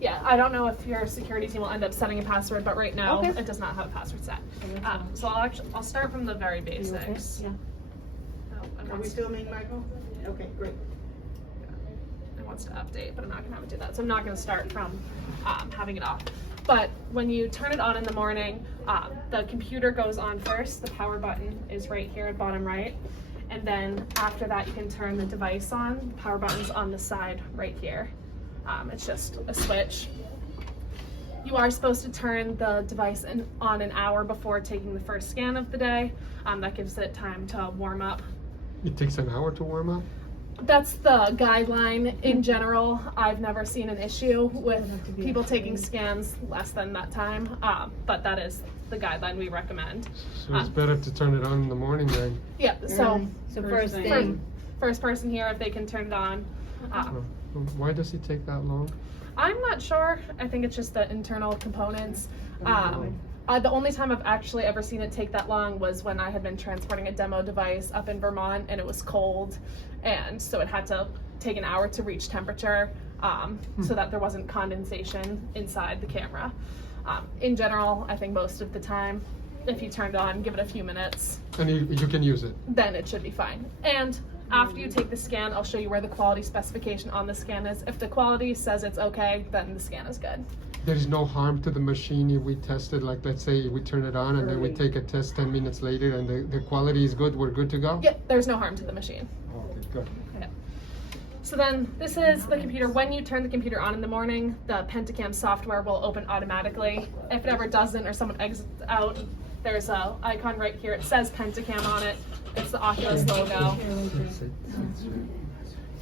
Yeah, I don't know if your security team will end up setting a password, but right now Okay. it does not have a password set. So I'll start from the very basics. Yeah. Are we filming, Michael? Okay, great. It wants to update, but I'm not gonna have it do that. So I'm not gonna start from having it off. But when you turn it on in the morning, the computer goes on first. The power button is right here at bottom right. And then after that, you can turn the device on. The power button's on the side right here. It's just a switch. You are supposed to turn the device on an hour before taking the first scan of the day. That gives it time to warm up. It takes an hour to warm up? That's the guideline in general. I've never seen an issue with people taking scans less than that time, but that is the guideline we recommend. So it's better to turn it on in the morning then? Yeah, so first thing. first person here, if they can turn it on. Why does it take that long? I'm not sure. I think it's just the internal components. The only time I've actually ever seen it take that long was when I had been transporting a demo device up in Vermont and it was cold, and so it had to take an hour to reach temperature so that there wasn't condensation inside the camera. In general, I think most of the time, if you turn it on, give it a few minutes, And you can use it? then it should be fine. And after you take the scan, I'll show you where the quality specification on the scan is. If the quality says it's okay, then the scan is good. There is no harm to the machine if we test it, like let's say we turn it on and then we take a test 10 minutes later and the quality is good, we're good to go? Yeah, there's no harm to the machine. Okay, good. Yeah. So then this is the computer. When you turn the computer on in the morning, the Pentacam software will open automatically. If it ever doesn't or someone exits out, there's a icon right here. It says Pentacam on it. It's the Oculus logo.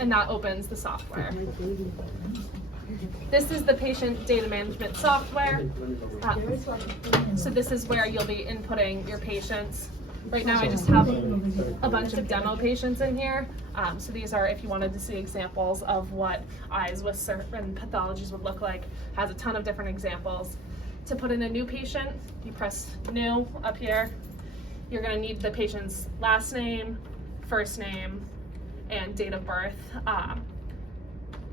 And that opens the software. This is the patient data management software. So this is where you'll be inputting your patients. Right now I just have a bunch of demo patients in here. So these are if you wanted to see examples of what eyes with certain pathologies would look like. Has a ton of different examples. To put in a new patient, you press new up here. You're going to need the patient's last name, first name, and date of birth.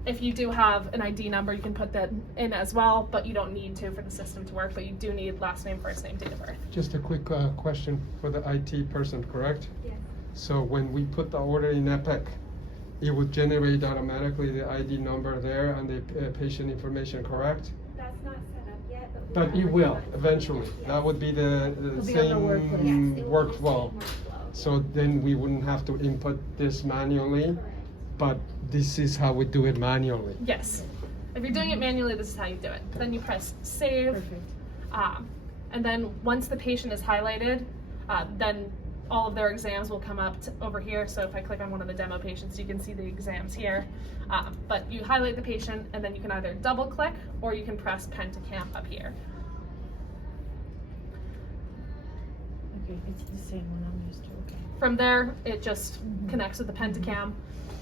If you do have an ID number, you can put that in as well, but you don't need to for the system to work, but you do need last name, first name, date of birth. Just a quick question for the IT person, correct? Yes. So when we put the order in Epic, it would generate automatically the ID number there and the patient information, correct? That's not set up yet, But it will eventually. That would be the same workflow. So then we wouldn't have to input this manually, but this is how we do it manually. Yes. If you're doing it manually, this is how you do it. Then you press save. Perfect. And then once the patient is highlighted, then all of their exams will come up over here. So if I click on one of the demo patients, you can see the exams here. But you highlight the patient and then you can either double click or you can press Pentacam up here. Okay, it's the same one I'm used to, okay. From there, it just connects with the Pentacam.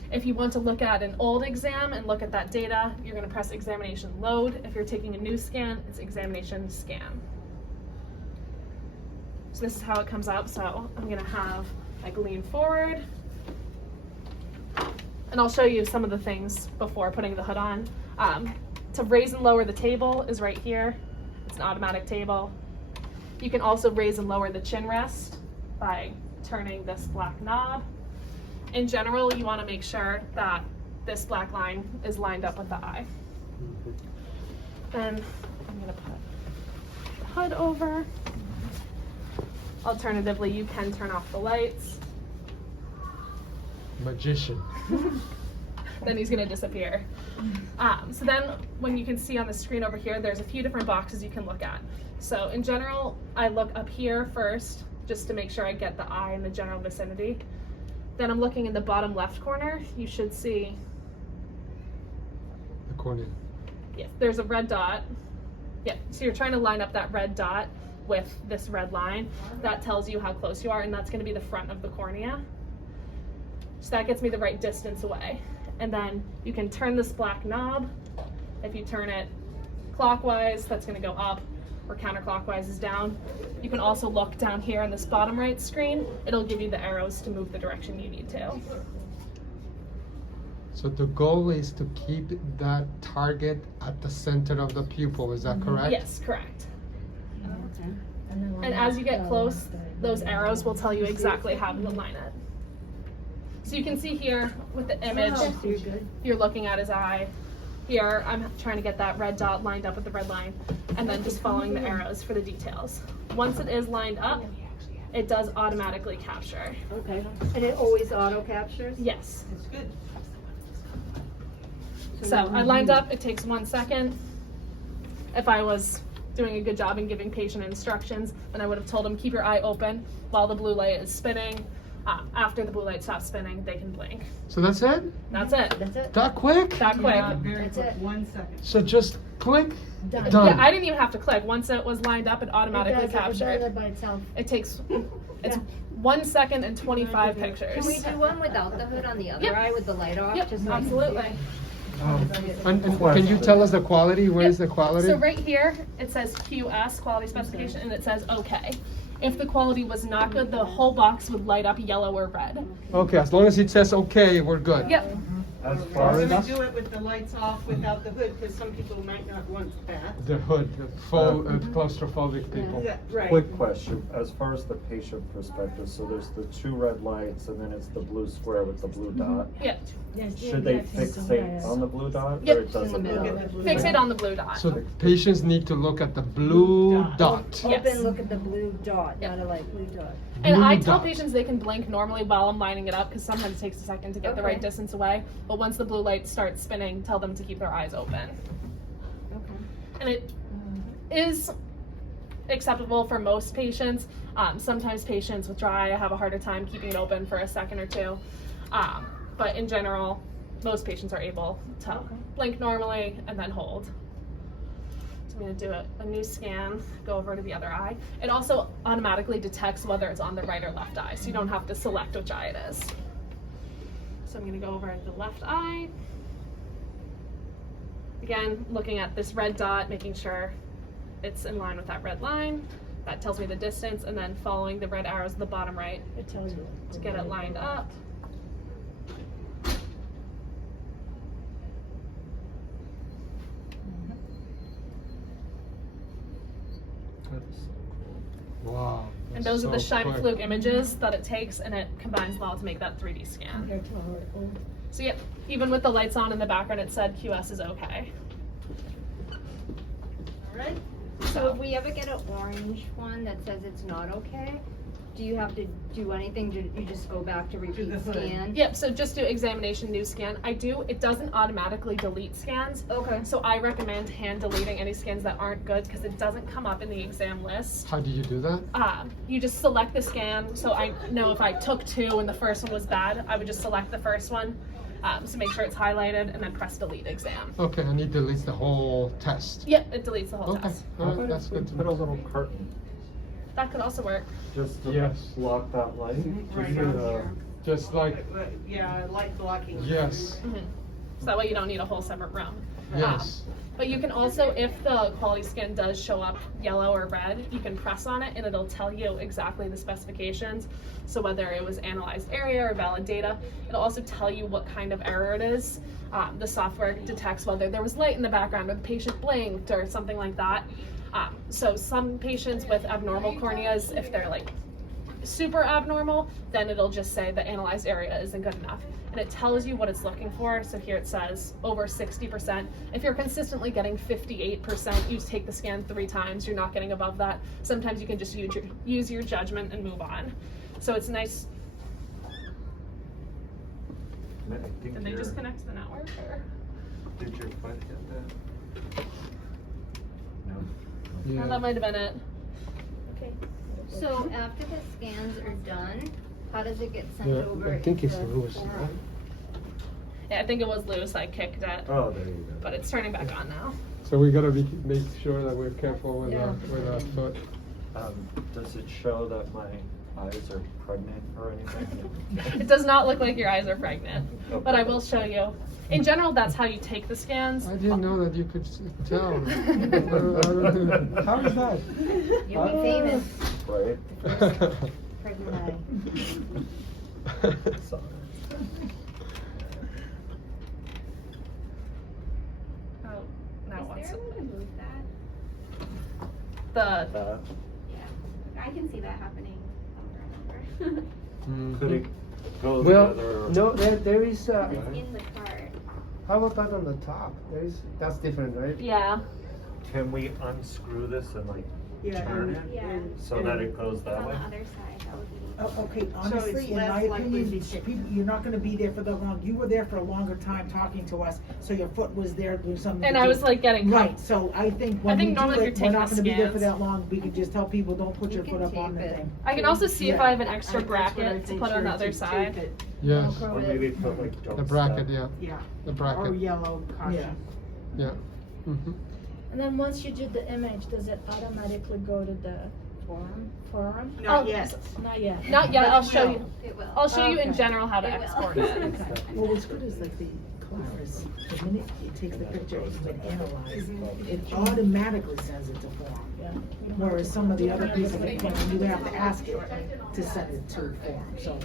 If you want to look at an old exam and look at that data, you're going to press examination load. If you're taking a new scan, it's examination scan. So this is how it comes up. So I'm going to have like lean forward. And I'll show you some of the things before putting the hood on. To raise and lower the table is right here. It's an automatic table. You can also raise and lower the chin rest by turning this black knob. In general, you want to make sure that this black line is lined up with the eye. Then I'm going to put the hood over. Alternatively, you can turn off the lights. Magician. Then he's going to disappear. So then when you can see on the screen over here, there's a few different boxes you can look at. So in general, I look up here first just to make sure I get the eye in the general vicinity. Then I'm looking in the bottom left corner. You should see, The cornea. yes, there's a red dot. Yeah, so you're trying to line up that red dot with this red line. That tells you how close you are, and that's going to be the front of the cornea. So that gets me the right distance away. And then you can turn this black knob. If you turn it clockwise, that's going to go up, or counterclockwise is down. You can also look down here in this bottom right screen. It'll give you the arrows to move the direction you need to. So the goal is to keep that target at the center of the pupil, is that correct? Yes, correct. then And as you get close, those arrows will tell you exactly how to align it. So you can see here with the image, you're looking at his eye. Here, I'm trying to get that red dot lined up with the red line, and then just following the arrows for the details. Once it is lined up, it does automatically capture. Okay. And it always auto captures? Yes. That's good. So I lined up, it takes 1 second. If I was doing a good job in giving patient instructions, then I would have told them keep your eye open while the blue light is spinning. After the blue light stops spinning, they can blink. So that's it? That's it. That's it. That quick? That quick. Yeah, very That's quick. it. 1 second. So just click, Done. done. Yeah, I didn't even have to click. Once it was lined up, it automatically It does captured. it by itself. It takes, it's 1 second and 25 pictures. Can we do one without the hood on the other Yep. eye with the light off? Yep, Just like- absolutely. And can you tell us the quality? Where is the quality? So right here, it says QS, quality specification, and it says okay. If the quality was not good, the whole box would light up yellow or red. Okay, as long as it says okay, we're good. Yep. As We're far gonna as, do it with the lights off without the hood, because some people might not want that. The hood, the full claustrophobic people. Yeah, right. quick question, as far as the patient perspective, so there's the 2 red lights and then it's the blue square with the blue dot. Yep. Should they fixate on the blue dot Yep. or it doesn't middle. matter? Fixate on the blue dot. So the patients need to look at the blue dot. Yes. Open, look at the blue dot, not a light blue dot. And Blue I tell dot. patients they can blink normally while I'm lining it up because sometimes it takes a second to get the right Okay. distance away. But once the blue light starts spinning, tell them to keep their eyes open. Okay. And it is acceptable for most patients. Sometimes patients with dry eye have a harder time keeping it open for a second or two. But in general, most patients are able to blink normally and then hold. So I'm going to do a new scan, go over to the other eye. It also automatically detects whether it's on the right or left eye, so you don't have to select which eye it is. So I'm going to go over the left eye. Again, looking at this red dot, making sure it's in line with that red line. That tells me the distance, and then following the red arrows at the bottom right It tells you. to get it lined up. Wow. And those are the so shine quick. fluke images that it takes, and it combines them all to make that 3D scan. Compared to our old. So yep, even with the lights on in the background, it said QS is okay. All right. So if we ever get an orange one that says it's not okay, do you have to do anything? Do you just go back to repeat the hood. scan? Yep, so just do examination, new scan. It doesn't automatically delete scans. Okay. So I recommend hand deleting any scans that aren't good because it doesn't come up in the exam list. How do you do that? You just select the scan. So I know if I took 2 and the first one was bad, I would just select the first one. So make sure it's highlighted and then press delete exam. Okay, and it deletes the whole test. Yep, it deletes the whole Okay, test. all How right, about that's if we good to put a know. little curtain, That could also work. just to Yes. block that light? Right Just on to, here. Just like, Yeah, light blocking. yes, So that way you don't need a whole separate room. yes. But you can also, if the quality scan does show up yellow or red, you can press on it and it'll tell you exactly the specifications. So whether it was analyzed area or valid data, it'll also tell you what kind of error it is. The software detects whether there was light in the background or the patient blinked or something like that. So some patients with abnormal corneas, if they're like super abnormal, then it'll just say the analyzed area isn't good enough. And it tells you what it's looking for. So here it says over 60%. If you're consistently getting 58%, you take the scan 3 times, you're not getting above that. Sometimes you can just use your judgment and move on. So it's nice. I think Did they your- just connect to the network or? Did your foot get that? No. No, Yeah. that might have been it. Okay. So after the scans are done, how does it get sent Yeah, over? I think in it's the loose, forum? right? Yeah, I think it was loose. I kicked it, Oh, there you go. but it's turning back on now. So we gotta make sure that we're careful with Yeah. our foot. Does it show that my eyes are pregnant or anything? It does not look like your eyes are pregnant, but I will show you. In general, that's how you take the scans. I didn't know that you could tell. How is that? You'll be famous. Right? Pregnant eye. Sorry. I would move that. The Yeah, I can see that happening over and over. Could it go the Well, other? no, there is, Because it's in the cart. how about on the top? That's different, right? yeah. Can we unscrew this and like Yeah, turn and- it Yeah. so that it goes It's that on the way? other side, that would be. So Okay, it's honestly, in less my likely opinion, to be kicked. people, you're not gonna be there for that long. You were there for a longer time talking to us, so your foot was there doing something. And to I do. was like getting Right, so I think when think we do normally if you're it, we're taking not the gonna be there for scans- that long. We can just tell people, don't put your You foot can up on the tape it. thing. I can also see if I have an extra That's what I bracket to think, put on the sure, other to tape side. it. Yes, Or maybe put like the don't bracket, step. yeah, Yeah, the or bracket, yellow caution. yeah. Mhm. And then once you do the image, does it automatically go to the forum? Not Oh, yet. Not yet. Not yet. But I'll it show will. you. It will. I'll show you in Okay. general how to It will. export it. Well, what's good is like the Claris, the minute it takes the picture, it's been analyzed, it automatically sends it to form. Yeah. Whereas some of the other pieces of equipment, you have to ask it to send it to form, so.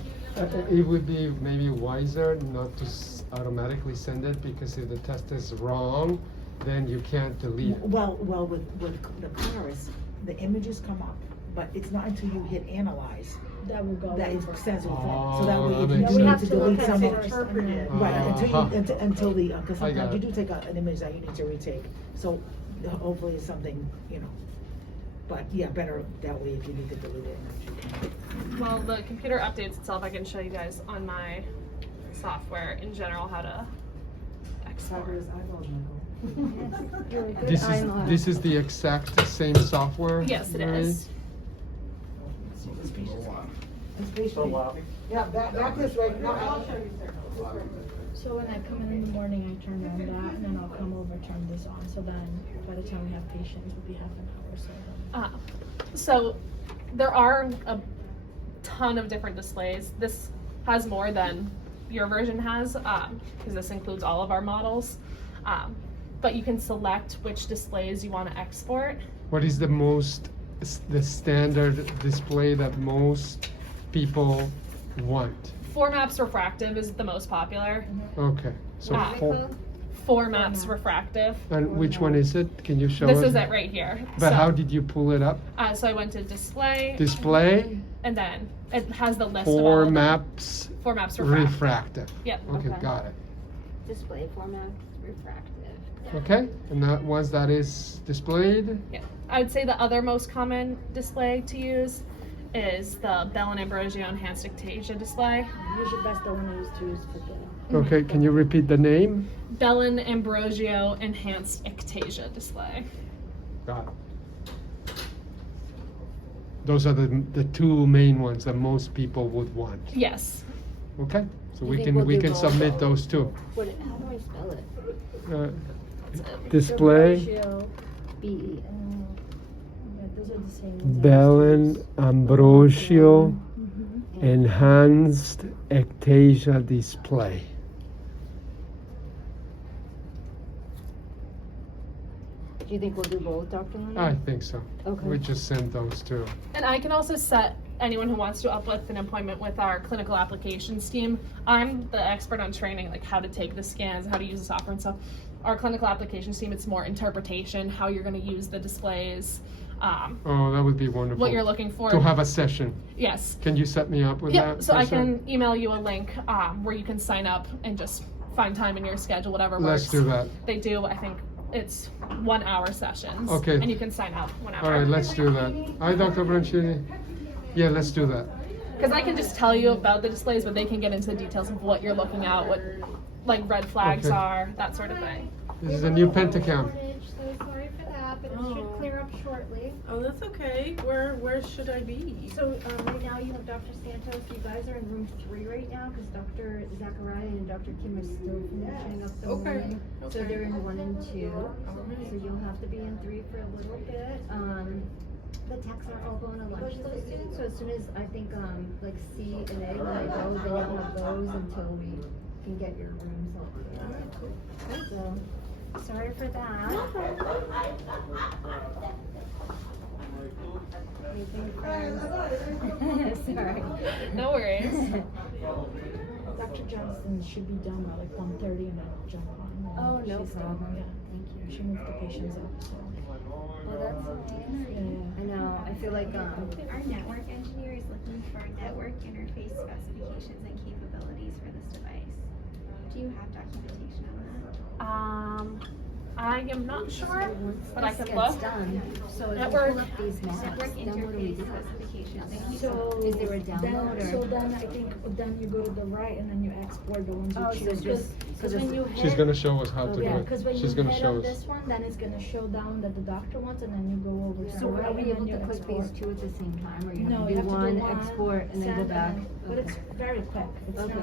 It would be maybe wiser not to automatically send it, because if the test is wrong, then you can't delete it. Well, with the Claris, the images come up, but it's not until you hit analyze That will go. that it over. sends it to form. Oh, So that way, that if you makes do need sense. to delete It's some of interpreted. right, Uh-huh. until the, because I got sometimes you it. do take an image that you need to retake. So hopefully it's something, but yeah, better that way if you need to delete it. you can. Well, the computer updates itself. I can show you guys on my software in general how to export. You're a good This is the exact same software? Yes, it right? is. It's basically- So loud. Yeah, that is right now. So when I come in the morning, I turn on that, and then I'll come over, turn this on. So then, by the time we have patients, it'll be half an hour. So then. So there are a ton of different displays. This has more than your version has, because this includes all of our models. But you can select which displays you want to export. What is the standard display that most people want? Formaps refractive is the most popular. Okay, so Ah. Formaps refractive. and which one is it? Can you show us? This is it right here. But so, how did you pull it up? So I went to display, Display, and then it has the list of all of them. formaps, Formaps refractive. refractive. Yep. Okay, Okay. got it. Display format, refractive. Okay, and that once that is displayed, Yeah. I would say the other most common display to use is the Bell and Ambrosio Enhanced Ectasia display. Usually that's the one I used to use for the. okay, can you repeat the name? Bell and Ambrosio Enhanced Ectasia display. Got it. Those are the two main ones that most people would want. Yes. Okay, so You we think can we'll we do can both? submit those two. How do I spell it? Display, Ratio, B. yeah, those are the same ones. I used Bell to and use. Ambrosio Mhm. Enhanced Ectasia Display. Do you think we'll do both, Dr. Leonard? I think so. Okay. We just send those two. And I can also set anyone who wants to up with an appointment with our clinical applications team. I'm the expert on training, like how to take the scans, how to use the software and stuff. Our clinical applications team, it's more interpretation, how you're going to use the displays, Oh, that would be wonderful. what you're looking for. To have a session. Yes. Can you set me up with Yeah, that? so I person? can email you a link where you can sign up and just find time in your schedule, whatever works. Let's do that. They do, I think it's 1 hour sessions. Okay. And you can sign up whenever. All right, let's do that. Hi, Dr. Branchini. Yeah, let's do that. Because I can just tell you about the displays, but they can get into the details of what you're looking at, what like red flags Okay. are, that sort of thing. This is a new Pentacam. So sorry for that, but it should clear up shortly. Oh, that's okay. Where should I be? So, right now you have Dr. Santos, you guys are in room 3 right now, because Dr. Zachariah and Dr. Kim are still finishing up the morning. So Okay. they're in 1 and 2. So you'll have to be in 3 for a little bit. The techs are all going to lunch though soon, so as soon as I think, like C and A, when they go, then you'll have those until we can get your rooms all clear. So, sorry for that. Sorry. No worries. Dr. Johnson should be done by like 1:30, and then I'll jump on. Oh, no She's problem. yeah. Thank you. she moved the patients up, so. Well, that's nice. Yeah. I know, I feel like, Our network engineer is looking for network interface specifications and capabilities for this device. Do you have documentation on that? I am not sure, Once but I this can gets look. done, so if you Network- pull up these maps, Network then what do we interface do? specifications and So Is there a download then, or- so then I think then you go to the right and then you export the ones you Oh, so choose. just- Because so when this- you hit, She's gonna show us how to do yeah, it. because when She's you gonna hit show on us. this one, then it's gonna show down that the doctor wants, and then you go over to So the right are we and able then you to click export. these two at the same time, or you No, have to you do have to do one, export, and then go send, back? But it's very quick. It's Okay. not